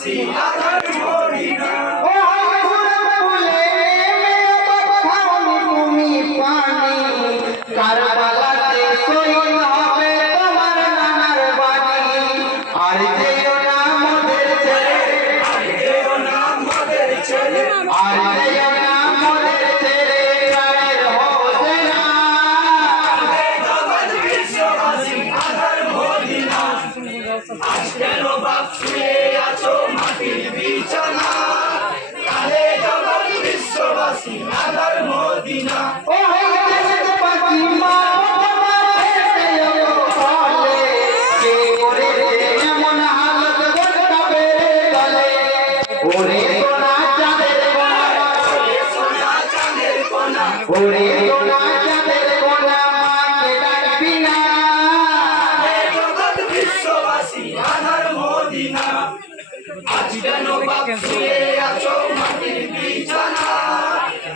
বিশ্ববাসী আধার মদিনা কারবালাতে শহীদ হবে তোমার নানার বাড়ি আর যেও না মোদের ছেড়ে আর যেও না মোদের ছেড়ে আর যেও না মোদের ছেড়ে গায়ের হোসেনা জগৎ বিশ্ববাসী আধার মদিনা আজ কেন বাপ শুয়ে আছো মাটির বিছানা কালে জগৎ বিশ্ববাসী আধার মদিনা ও হইতে পাখি মা তোমার ছেড়ে বলে কে করেছে এমন হালত গোটাবে গলে ওরে সোনা চাঁদের কোনা সোনা চাঁদের কোনা ওরে সোনা চাঁদের কোনা মাকে ডাকবি না জগৎ বিশ্ববাসী আধার মদিনা আজ কেন বাপ শুয়ে আছো মাটির বিছানা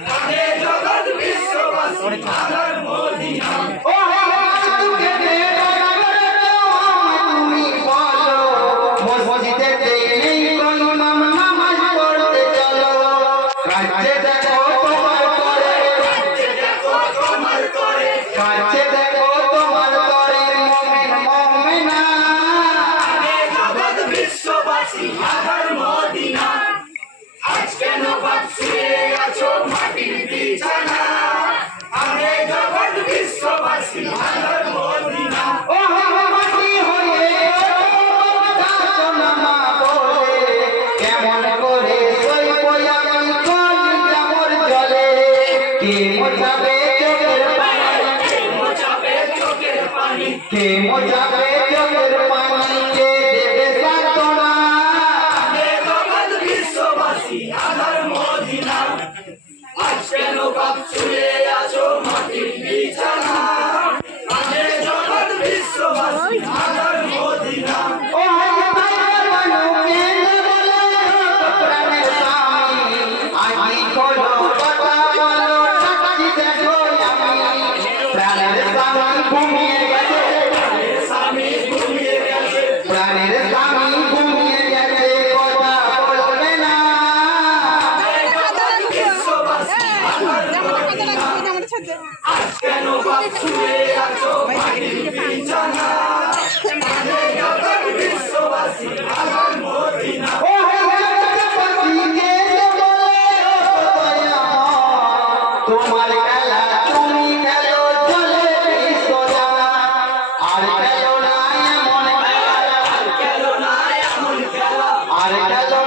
কালে জগৎ বিশ্ববাসী আধার মদিনা ও হাতুকে দেনা তুমি বলো মসজিদেতে নেই কোন ইমাম নামাজ পড়তে চলো কাছে দেখো তোমার করে দেখো তোমার করে কাছে দেখো তোমার করে মুমিন মুমিনা জগৎ বিশ্ববাসী আধার মদিনা আজ কেন বাপ শুয়ে আছো মাটির বিছানা আরে জগৎ বিশ্ববাসী আধার মদিনা ও মাটি হয়ে ডাকো না মা বলে কেমন করে সইব আমি কোন জামর জলে কে মোছাবে চোখের পানি মোচাবে চোখের পানি কে মোছাবে চোখের পানি কে দেবে সান্ত্বনা আরে জগৎ বিশ্ববাসী আধার মদিনা আজ কেন বাপ শুয়ে আছো মাটির বিছানা আরে জগৎ বিশ্ববাসী আধার মদিনা ও হাজার মানুষকে বলে প্রাণের স্বামী আই কোনো কথা বলো সাক্ষী দেখো আমি প্রাণের স্বামী ঘুমিয়ে গেছে স্বামী ঘুমিয়ে গেছে প্রাণের স্বামী ঘুমিয়ে গেছে কথা বলবে না আজ কেন বাপ শুয়ে আছো মাটির বিছানা আরে জগৎ বিশ্ববাসী আধার মদিনা ও জগৎপতিকে বলে তোমার খেলা তুমি খেলো চলে বিশ্বজা আর খেলো না এমন খেলা খেলো না এমন খেলা আর খেলো